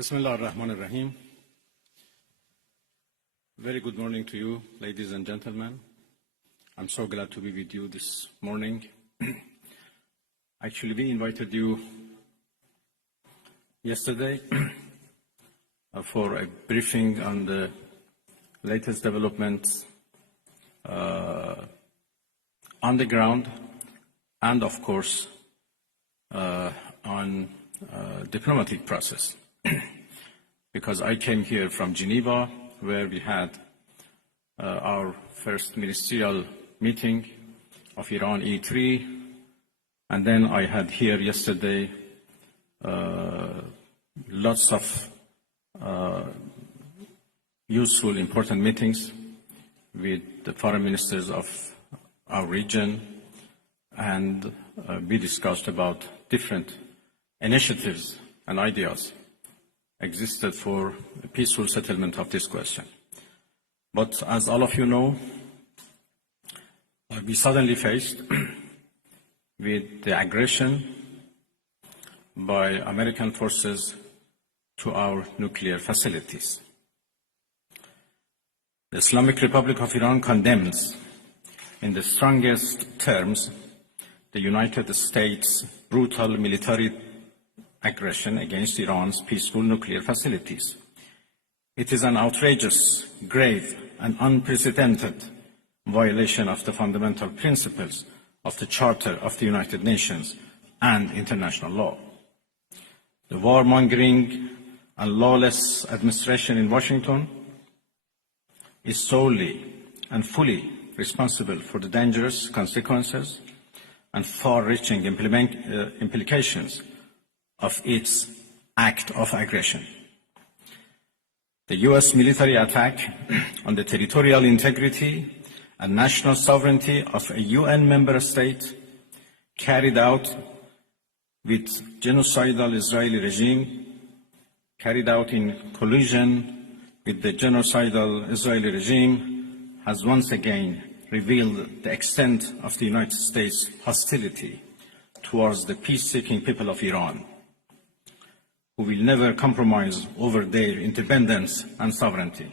Bismillah ar-Rahman ar-Rahim. Very good morning to you, ladies and gentlemen. I'm so glad to be with you this morning. Actually, we invited you yesterday for a briefing on the latest developments on the ground and, of course, on diplomatic process. Because I came here from Geneva, where we had our first ministerial meeting of Iran E3, and then I had here yesterday lots of useful, important meetings with the foreign ministers of our region, and we discussed about different initiatives and ideas existed for a peaceful settlement of this question. But as all of you know, we suddenly faced with the aggression by American forces to our nuclear facilities. The Islamic Republic of Iran condemns in the strongest terms the United States' brutal military aggression against Iran's peaceful nuclear facilities. It is an outrageous, grave, and unprecedented violation of the fundamental principles of the Charter of the United Nations and international law. The warmongering and lawless administration in Washington is solely and fully responsible for the dangerous consequences and far-reaching implications of its act of aggression. The U.S. military attack on the territorial integrity and national sovereignty of a UN member state carried out with genocidal Israeli regime, carried out in collusion with the genocidal Israeli regime, has once again revealed the extent of the United States' hostility towards the peace-seeking people of Iran, who will never compromise over their independence and sovereignty.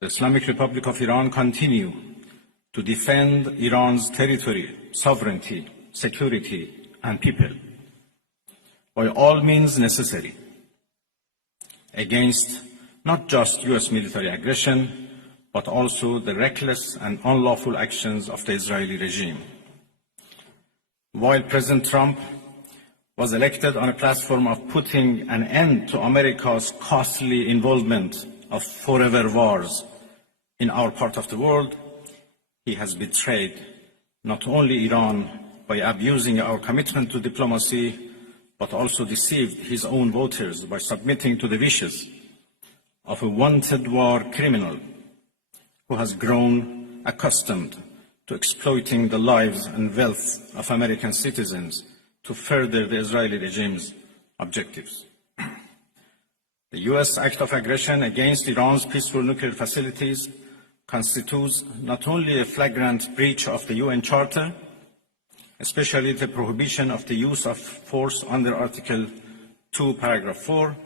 The Islamic Republic of Iran continues to defend Iran's territory, sovereignty, security, and people by all means necessary against not just U.S. military aggression, but also the reckless and unlawful actions of the Israeli regime. While President Trump was elected on a platform of putting an end to America's costly involvement of forever wars in our part of the world, he has betrayed not only Iran by abusing our commitment to diplomacy, but also deceived his own voters by submitting to the wishes of a wanted war criminal who has grown accustomed to exploiting the lives and wealth of American citizens to further the Israeli regime's objectives. The U.S. act of aggression against Iran's peaceful nuclear facilities constitutes not only a flagrant breach of the UN Charter, especially the prohibition of the use of force under Article 2, Paragraph 4,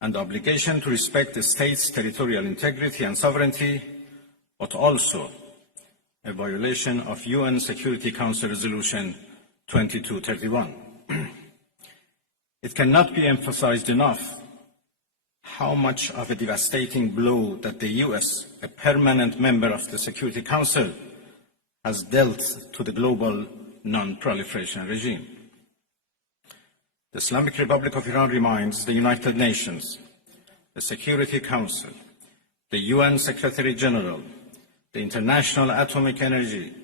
and the obligation to respect the state's territorial integrity and sovereignty, but also a violation of UN Security Council Resolution 2231. It cannot be emphasized enough how much of a devastating blow that the U.S., a permanent member of the Security Council, has dealt to the global non-proliferation regime. The Islamic Republic of Iran reminds the United Nations, the Security Council, the UN Secretary General, the International Atomic Energy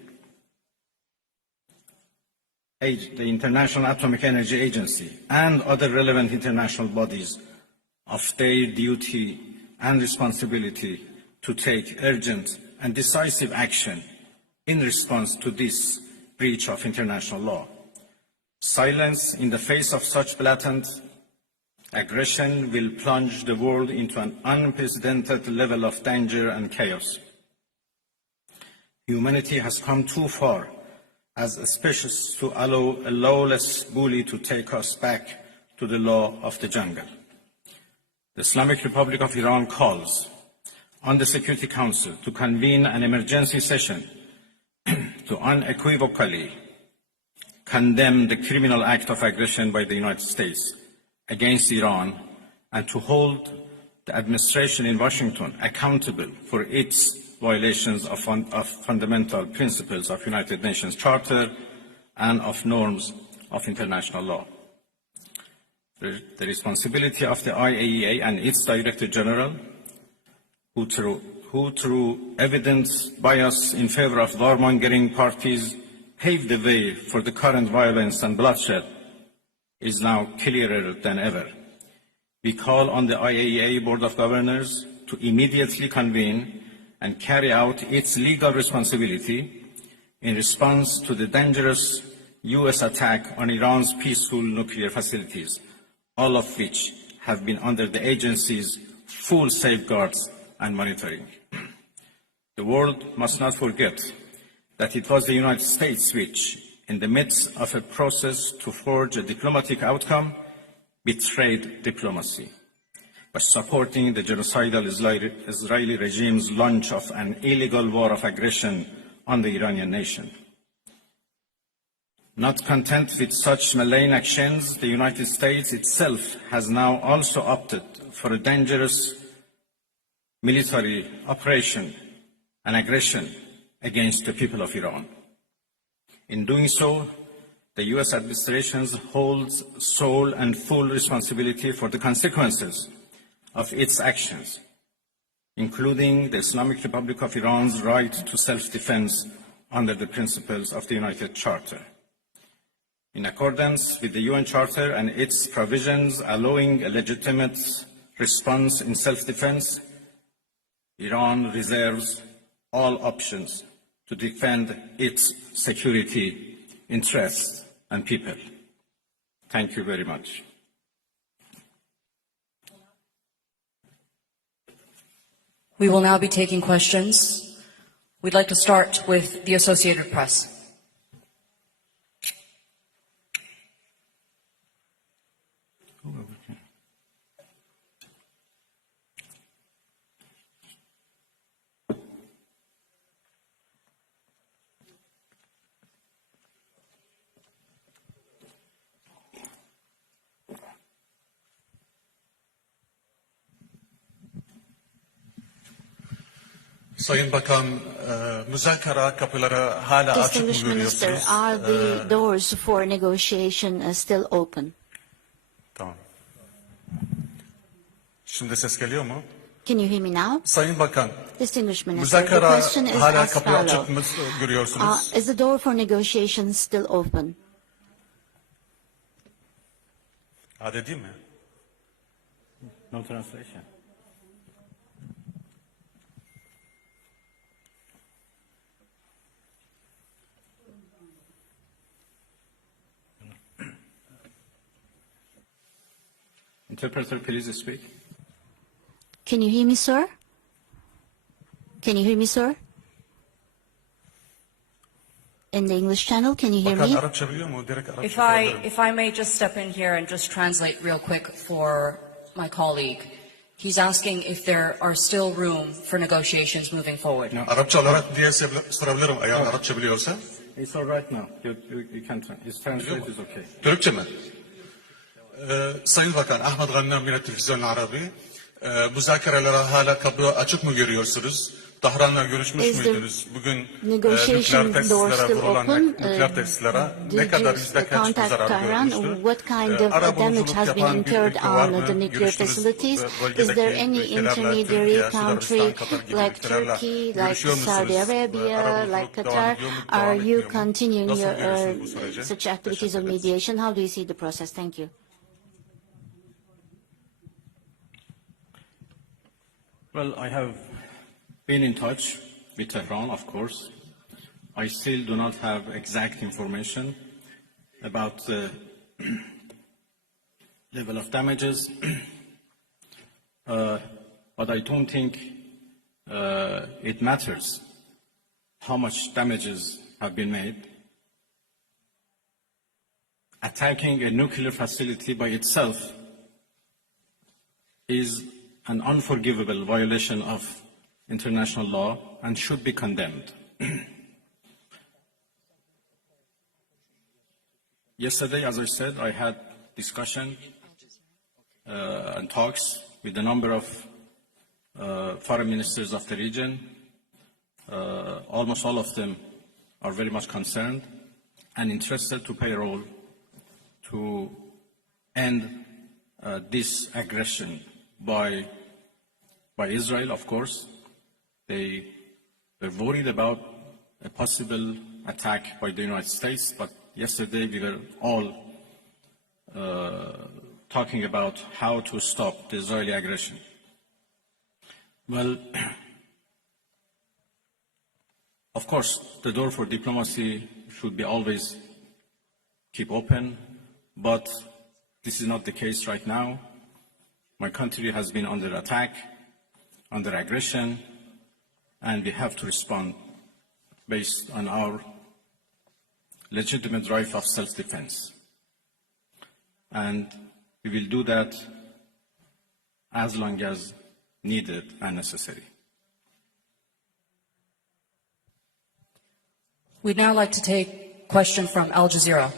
Agency, and other relevant international bodies of their duty and responsibility to take urgent and decisive action in response to this breach of international law. Silence in the face of such blatant aggression will plunge the world into an unprecedented level of danger and chaos. Humanity has come too far as a species to allow a lawless bully to take us back to the law of the jungle. The Islamic Republic of Iran calls on the Security Council to convene an emergency session to unequivocally condemn the criminal act of aggression by the United States against Iran and to hold the administration in Washington accountable for its violations of fundamental principles of United Nations Charter and of norms of international law. The responsibility of the IAEA and its Director General, who through evidence bias in favor of warmongering parties paved the way for the current violence and bloodshed, is now clearer than ever. We call on the IAEA Board of Governors to immediately convene and carry out its legal responsibility in response to the dangerous US attack on Iran's peaceful nuclear facilities, all of which have been under the agency's full safeguards and monitoring. The world must not forget that it was the United States which, in the midst of a process to forge a diplomatic outcome, betrayed diplomacy by supporting the genocidal Israeli regime's launch of an illegal war of aggression on the Iranian nation. Not content with such malign actions, the United States itself has now also opted for a dangerous military operation and aggression against the people of Iran. In doing so, the US administration holds sole and full responsibility for the consequences of its actions, including the Islamic Republic of Iran's right to self-defense under the principles of the United Charter. In accordance with the UN Charter and its provisions allowing a legitimate response in self-defense, Iran reserves all options to defend its security interests and people. Thank you very much. We will now be taking questions. We'd like to start with the Associated Press. Sayın Bakan, müzakere kapıları hala açık mı Distinguished Minister, görüyorsunuz? are the doors for negotiation still open? Tamam. Şimdi ses geliyor mu? Can you hear me now? Sayın Bakan, Distinguished Minister, the müzakere question is hala as kapıyı açık follows. mı görüyorsunuz? Is the door for negotiation still open? Hadi değil mi? No translation. Interpreter, please speak. Can you hear me, sir? Can you hear me, sir? In the English channel, can you hear Bakan me? Arapça biliyor mu? Direkt Arapça If I may just step in here and just translate real quick for my colleague. He's asking if there are still room for negotiations moving forward. No. Arapça olarak diye sorabilirim eğer Arapça biliyorsa. It's all right now. You can his translate is okay. Türkçe mi? Sayın Bakan, Ahmet Gannem yine Televizyon Arabi. Müzakerelere hala kapı açık mı görüyorsunuz? Tahran'la görüşmüş müydünüz? Bugün nükleer tesislere vurulan nükleer tesislere ne kadar yüzde kaç bir zarar görmüştü? What kind of damage has been incurred on the nuclear facilities? Is there any intermediary country like Turkey, like Saudi Arabia, like Qatar? Are you continuing your such activities of mediation? How do you see the process? Thank you. Well, I have been in touch with Tehran, of course. I still do not have exact information about the level of damages, but I don't think it matters how much damages have been made. attacking a nuclear facility by itself is an unforgivable violation of international law and should be condemned. Yesterday, as I said, I had discussion and talks with a number of foreign ministers of the region. Almost all of them are very much concerned and interested to play a role to end this aggression by Israel, of course. They were worried about a possible attack by the United States, but yesterday we were all talking about how to stop the Israeli aggression. Well, of course, the door for diplomacy should be always keep open, but this is not the case right now. My country has been under attack, under aggression, and we have to respond based on our legitimate right of self-defense. And we will do that as long as needed and necessary. We'd now like to take a question from Al Jazeera.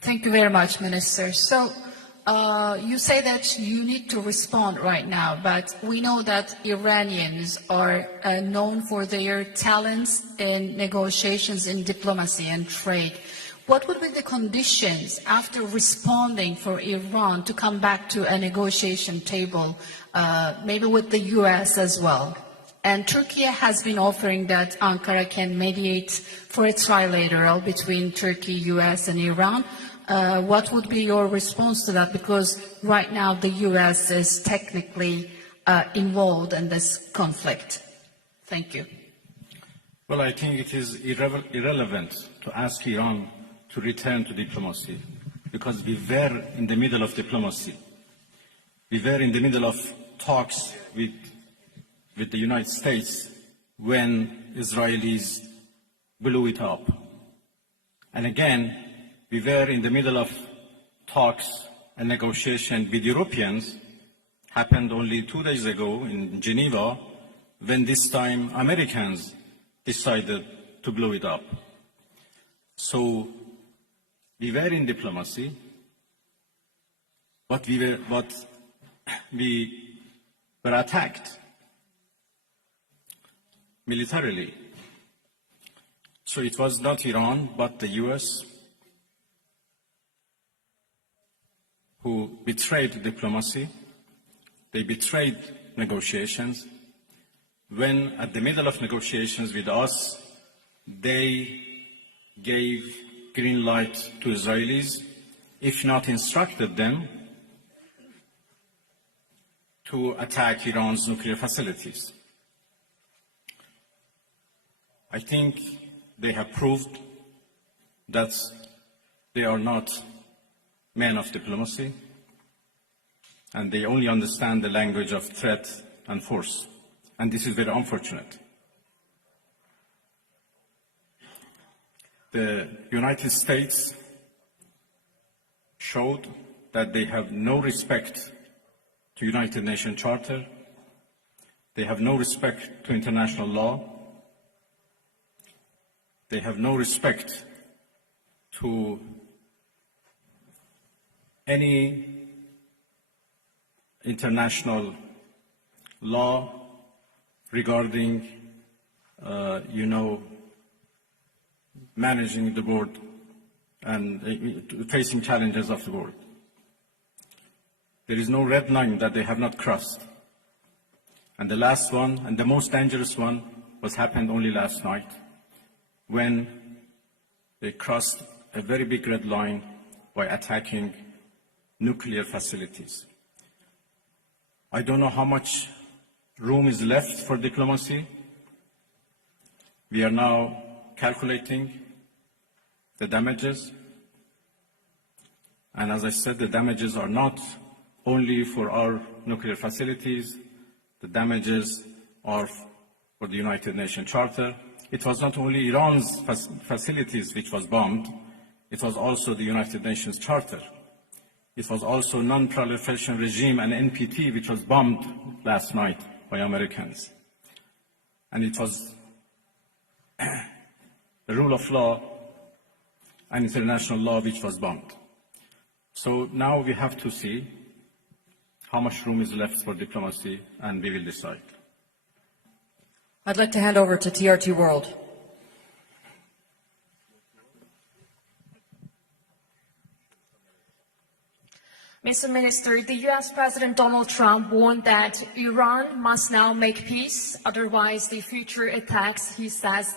Thank you very much, Minister. So you say that you need to respond right now, but we know that Iranians are known for their talents in negotiations in diplomacy and trade. What would be the conditions after responding for Iran to come back to a negotiation table, maybe with the US as well? And Turkey has been offering that Ankara can mediate for a trilateral between Turkey, US, and Iran. What would be your response to that? Because right now the US is technically involved in this conflict. Thank you. Well, I think it is irrelevant to ask Iran to return to diplomacy, because we were in the middle of diplomacy. We were in the middle of talks with the United States when Israelis blew it up. And again, we were in the middle of talks and negotiation with Europeans, happened only 2 days ago in Geneva, when this time Americans decided to blow it up. So we were in diplomacy, but we were attacked militarily. So it was not Iran, but the US who betrayed diplomacy. They betrayed negotiations. When at the middle of negotiations with us, they gave green light to Israelis, if not instructed them, to attack Iran's nuclear facilities. I think they have proved that they are not men of diplomacy, and they only understand the language of threat and force. And this is very unfortunate. The United States showed that they have no respect to United Nations Charter. They have no respect to international law. They have no respect to any international law regarding, managing the world and facing challenges of the world. There is no red line that they have not crossed. And the last one, and the most dangerous one, was happened only last night, when they crossed a very big red line by attacking nuclear facilities. I don't know how much room is left for diplomacy. We are now calculating the damages. And as I said, the damages are not only for our nuclear facilities. The damages are for the United Nations Charter. It was not only Iran's facilities which was bombed, it was also the United Nations Charter. It was also non-proliferation regime and NPT, which was bombed last night by Americans. And it was the rule of law and international law which was bombed. So now we have to see how much room is left for diplomacy, and we will decide. I'd like to hand over to TRT World. Mr. Minister, the U.S. President Donald Trump warned that Iran must now make peace, otherwise the future attacks, he says,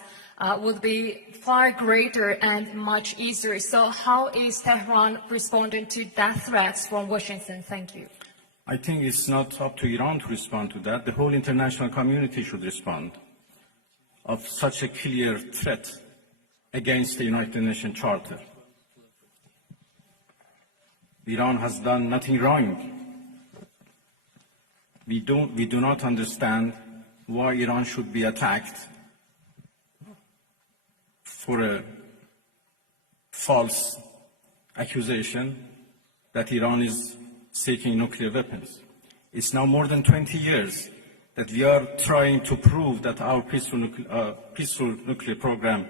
would be far greater and much easier. So how is Tehran responding to that threats from Washington? Thank you. I think it's not up to Iran to respond to that. The whole international community should respond of such a clear threat against the United Nations Charter. Iran has done nothing wrong. We do not understand why Iran should be attacked for a false accusation that Iran is seeking nuclear weapons. It's now more than 20 years that we are trying to prove that our peaceful nuclear program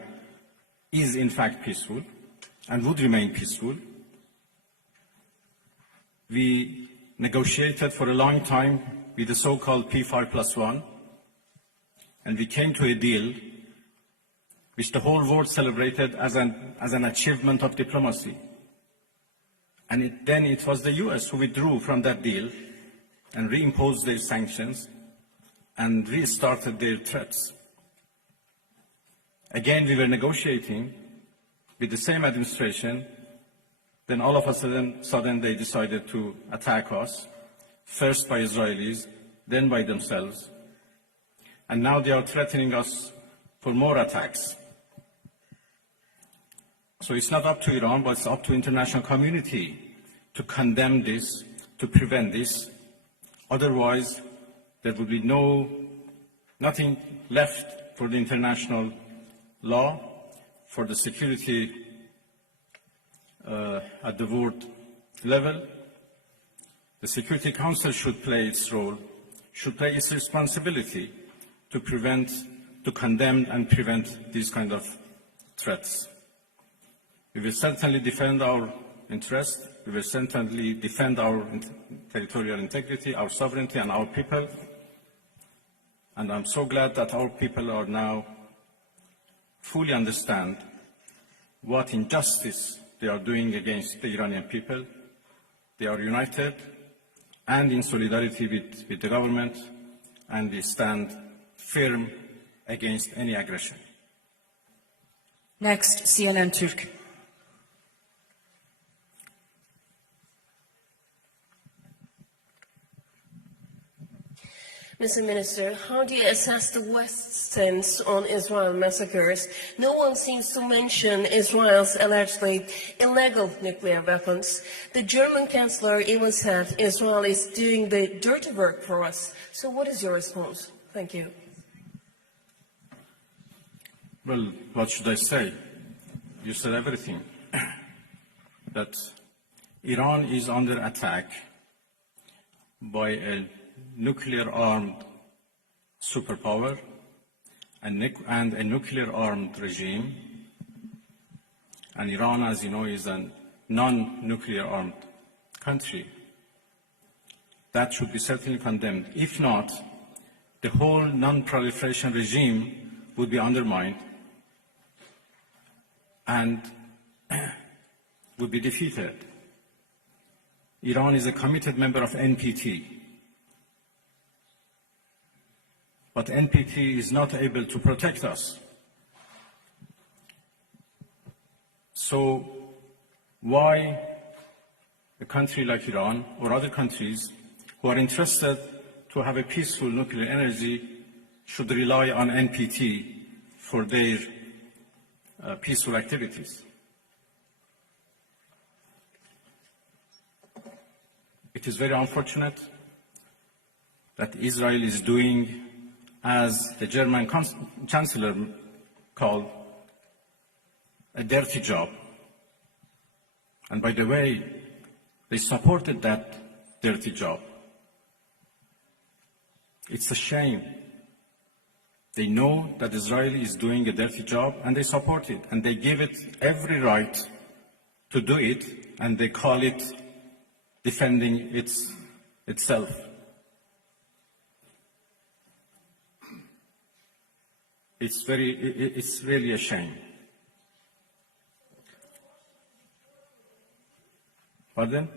is in fact peaceful and would remain peaceful. We negotiated for a long time with the so-called P5+1, and we came to a deal which the whole world celebrated as an achievement of diplomacy. And then it was the US who withdrew from that deal and reimposed their sanctions and restarted their threats. Again, we were negotiating with the same administration. Then all of a sudden they decided to attack us, first by Israelis, then by themselves. And now they are threatening us for more attacks. So it's not up to Iran, but it's up to the international community to condemn this, to prevent this. Otherwise, there will be nothing left for the international law, for the security at the world level. The Security Council should play its role, should play its responsibility to condemn and prevent these kind of threats. We will certainly defend our interests. We will certainly defend our territorial integrity, our sovereignty, and our people. And I'm so glad that our people are now fully understand what injustice they are doing against the Iranian people. They are united and in solidarity with the government, and we stand firm against any aggression. Next, CNN Türk. Mr. Minister, how do you assess the West's stance on Israel massacres? No one seems to mention Israel's allegedly illegal nuclear weapons. The German Chancellor even said Israel is doing the dirty work for us. So what is your response? Thank you. Well, what should I say? You said everything. That Iran is under attack by a nuclear-armed superpower and a nuclear-armed regime. And Iran, as you know, is a non-nuclear-armed country. That should be certainly condemned. If not, the whole non-proliferation regime would be undermined and would be defeated. Iran is a committed member of NPT. But NPT is not able to protect us. So why a country like Iran or other countries who are interested to have a peaceful nuclear energy should rely on NPT for their peaceful activities. It is very unfortunate that Israel is doing, as the German Chancellor called, a dirty job. And by the way, they supported that dirty job. It's a shame. They know that Israel is doing a dirty job and they support it, and they give it every right to do it, and they call it defending itself. It's really a shame. Pardon?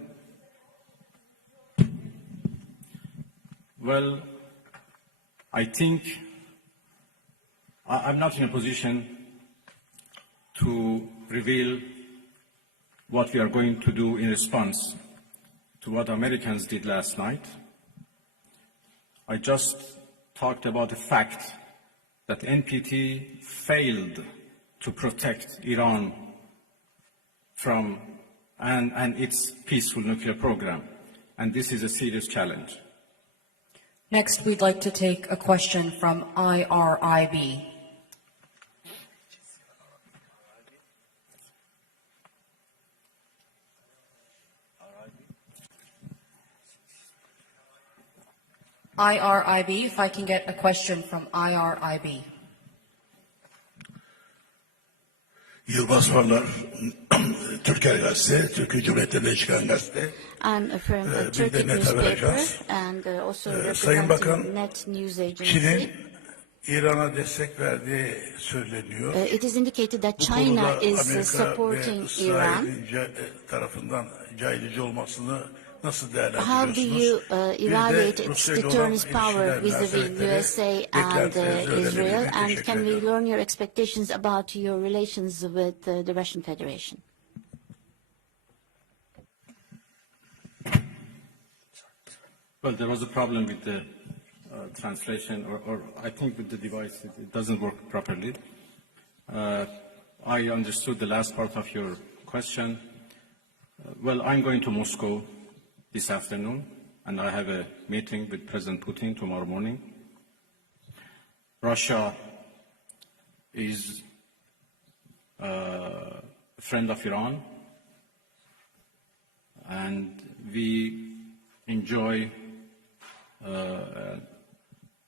Well, I think I'm not in a position to reveal what we are going to do in response to what Americans did last night. I just talked about the fact that NPT failed to protect Iran from and its peaceful nuclear program, and this is a serious challenge. Next, we'd like to take a question from IRIB. IRIB, if I can get a question from IRIB. Yılmaz Varlar, Türker Gazete, Türkiye Cumhuriyeti'nde çıkan gazete. I'm from a Turkish newspaper and also Sayın Bakan, representing Net News Agency. Çin'in İran'a destek verdiği söyleniyor. It is indicated that China is supporting Iran. Tarafından caydırıcı olmasını nasıl How do değerlendiriyorsunuz? you evaluate its deterrence power vis-a-vis USA and Israel? And can we learn your expectations about your relations with the Russian Federation? Well, there was a problem with the translation, or I think with the device, it doesn't work properly. I understood the last part of your question. Well, I'm going to Moscow this afternoon, and I have a meeting with President Putin tomorrow morning. Russia is a friend of Iran, and we enjoy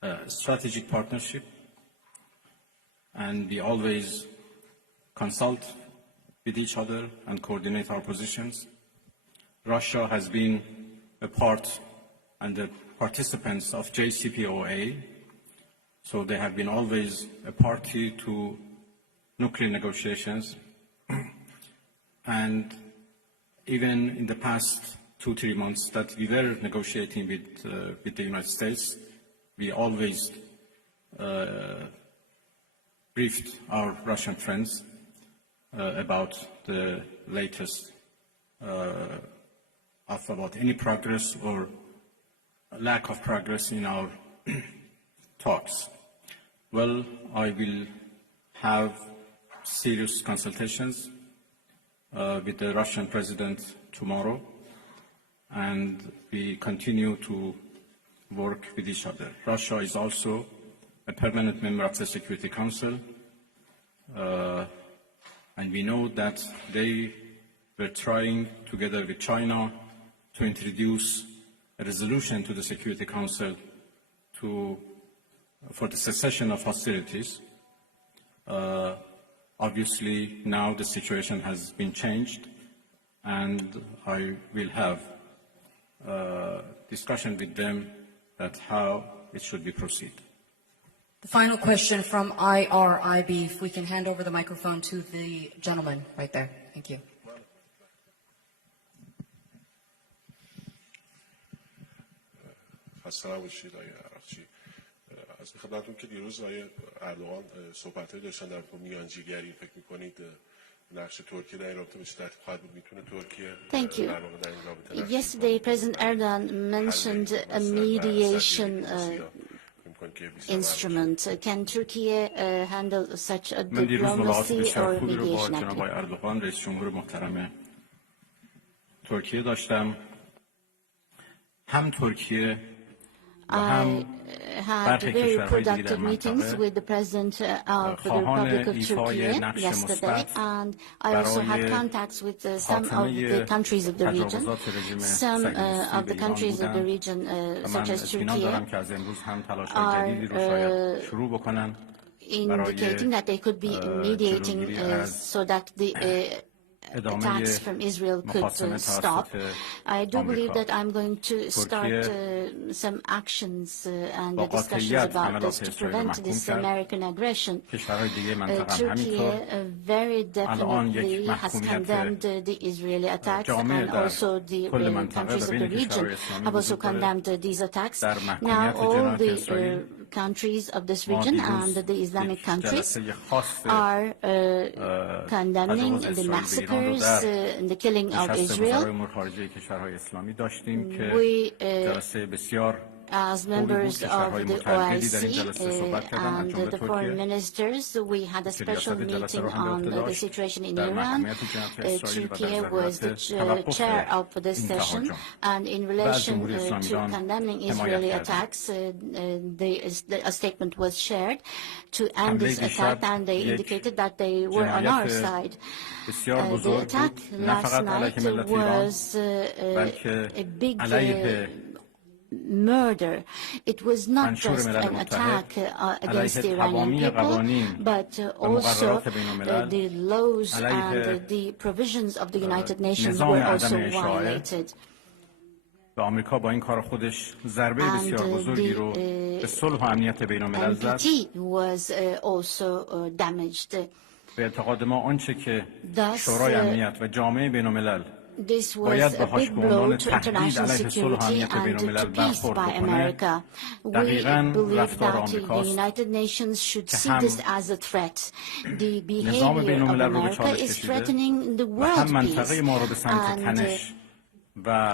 a strategic partnership, and we always consult with each other and coordinate our positions. Russia has been a part and the participants of JCPOA, so they have been always a party to nuclear negotiations. And even in the past 2-3 months that we were negotiating with the United States, we always briefed our Russian friends about the latest about any progress or lack of progress in our talks. Well, I will have serious consultations with the Russian president tomorrow, and we continue to work with each other. Russia is also a permanent member of the Security Council, and we know that they were trying, together with China, to introduce a resolution to the Security Council for the cessation of hostilities. Obviously, now the situation has been changed, and I will have discussion with them that how it should be proceed. The final question from IRIB, if we can hand over the microphone to the gentleman right there. Thank you. خسته نباشید آقای عراقچی. از خدمتتون که دیروز آقای اردوغان صحبت‌هایی داشتن در میانجیگری، فکر می‌کنید نقش ترکیه در این رابطه به شدت خواهد بود. میتونه ترکیه Thank you. در واقع در این رابطه Yesterday, President Erdogan mentioned a mediation instrument. Can Turkey handle such a من دیروز ملاقات diplomacy بسیار or خوبی رو با mediation جناب آقای activity? اردوغان رئیس جمهور محترم ترکیه داشتم. هم ترکیه I had very productive meetings with the President of the Republic of Turkey yesterday, and I also had contacts with some of the countries of the region. Some of the countries of the region, such as Turkey, are indicating that they could be mediating so that the attacks from Israel could stop. I do believe that I'm going to start some actions and discussions about this to prevent this American aggression. Turkey very definitely has condemned the Israeli attacks, and also the countries of the region have also condemned these attacks. Now all the countries of this region and the Islamic countries are condemning the massacres and the killing of Israel. We, as members of the OIC and the foreign ministers, we had a special meeting on the situation in Iran. Turkey was the chair of this session, and in relation to condemning Israeli attacks, a statement was shared to end this attack, and they indicated that they were on our side. The attack last night was a big murder. It was not just an attack against the Iranian people, but also the laws and the provisions of the United Nations were also violated. آمریکا با این کار خودش ضربه بسیار بزرگی رو به صلح و امنیت بین‌الملل زد. was also damaged. به اعتقاد ما آنچه که شورای امنیت و جامعه بین‌الملل This was a big blow to international security and to peace by America. We believe that the United Nations should see this as a threat. The behavior of America is threatening the world peace, and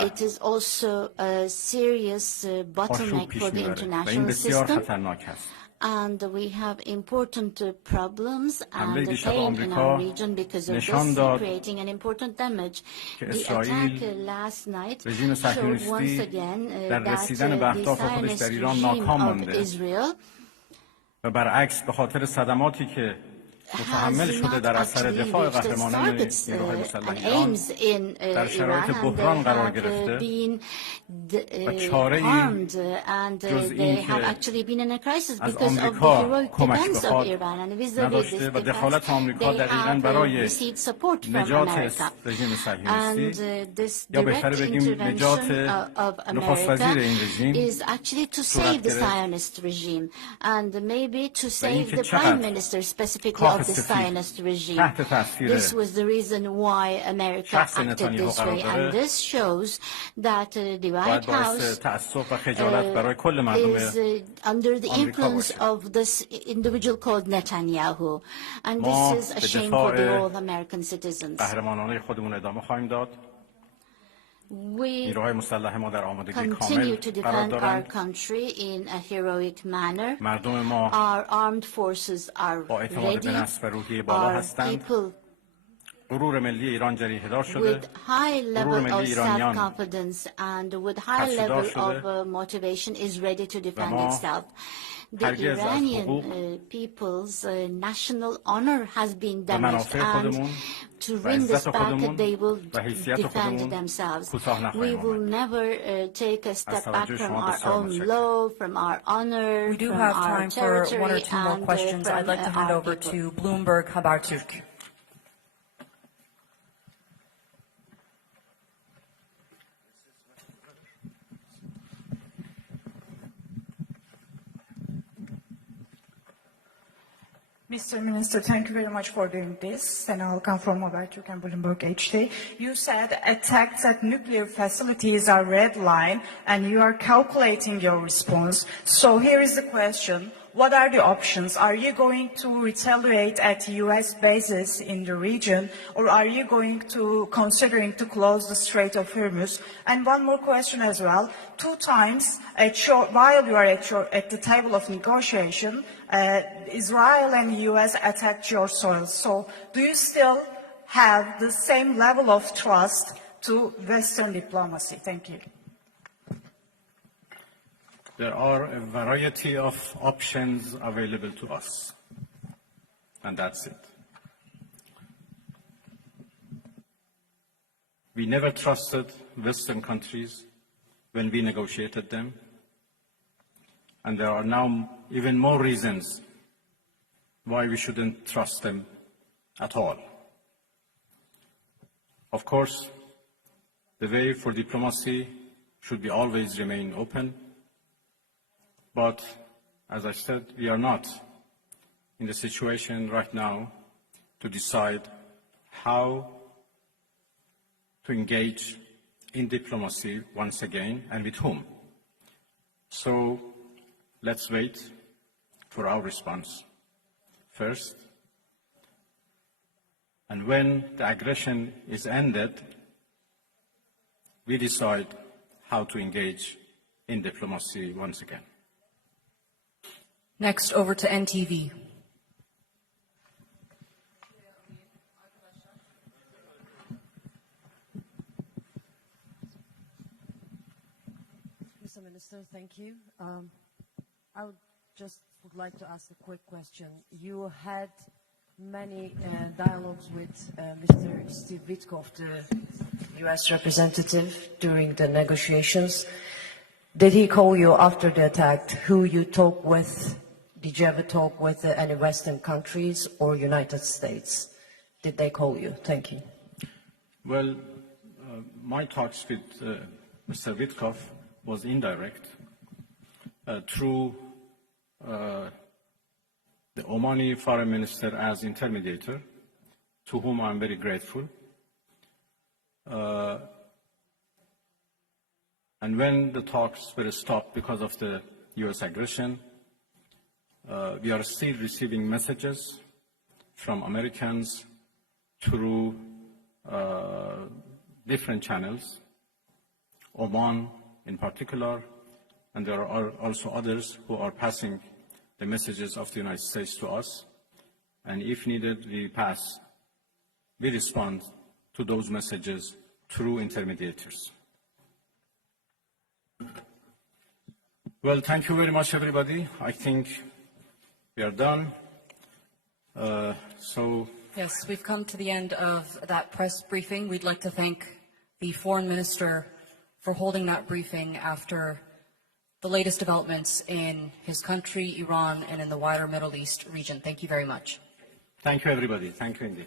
it is also a serious bottleneck for the international system. And we have important problems and pain in our region because of this, creating an important damage. The attack last night showed once again that the Zionist regime of Israel متحمل شده در اثر دفاع قهرمانان نیروهای مسلح ایران در شرایط بحران قرار گرفته و چاره‌ای جز این که از آمریکا کمک بخواد نداشته و دخالت آمریکا دقیقاً برای نجات رژیم صهیونیستی یا بهتر بگیم نجات نخست وزیر این رژیم صورت گرفت و اینکه چقدر the Zionist regime. This was the reason why America acted this way, and this shows that the White House is under the influence of this individual called Netanyahu, and this is a shame for the all American citizens. We continue to defend our country in a heroic manner. Our armed forces are ready. Our people with high level of self-confidence and with high level of motivation is ready to defend itself. The Iranian people's national honor has been damaged, and to win this back, they will defend themselves. We will never take a step back from our own law, from our honor, We do have time for one or two more questions. I'd like to hand over to Bloomberg Haberturk. Mr. Minister, thank you very much for doing this. And I'll come from Haberturk and Bloomberg HD. You said attacks at nuclear facilities are red line, and you are calculating your response. So here is the question. what are the options? Are you going to retaliate at US bases in the region, or are you going to considering to close the Strait of Hormuz? And one more question as well. 2 times while you are at the table of negotiation, Israel and US attacked your soil. So do you still have the same level of trust to Western diplomacy? Thank you. There are a variety of options available to us, and that's it. We never trusted Western countries when we negotiated them, and there are now even more reasons why we shouldn't trust them at all. Of course, the way for diplomacy should be always remain open, but as I said, we are not in the situation right now to decide how to engage in diplomacy once again and with whom. So let's wait for our response first. And when the aggression is ended, we decide how to engage in diplomacy once again. Next, over to NTV. Mr. Minister, thank you. I would like to ask a quick question. You had many dialogues with Mr. Steve Witkoff, the U.S. representative, during the negotiations. Did he call you after the attack? Who you talked with? Did you ever talk with any Western countries or United States? Did they call you? Thank you. Well, my talks with Mr. Witkoff was indirect through the Omani Foreign Minister as intermediator, to whom I'm very grateful. And when the talks were stopped because of the US aggression, we are still receiving messages from Americans through different channels, Oman in particular, and there are also others who are passing the messages of the United States to us. And if needed, we respond to those messages through intermediators. Well, thank you very much, everybody. I think we are done. Yes, we've come to the end of that press briefing. We'd like to thank the Foreign Minister for holding that briefing after the latest developments in his country, Iran, and in the wider Middle East region. Thank you very much. Thank you, everybody. Thank you indeed.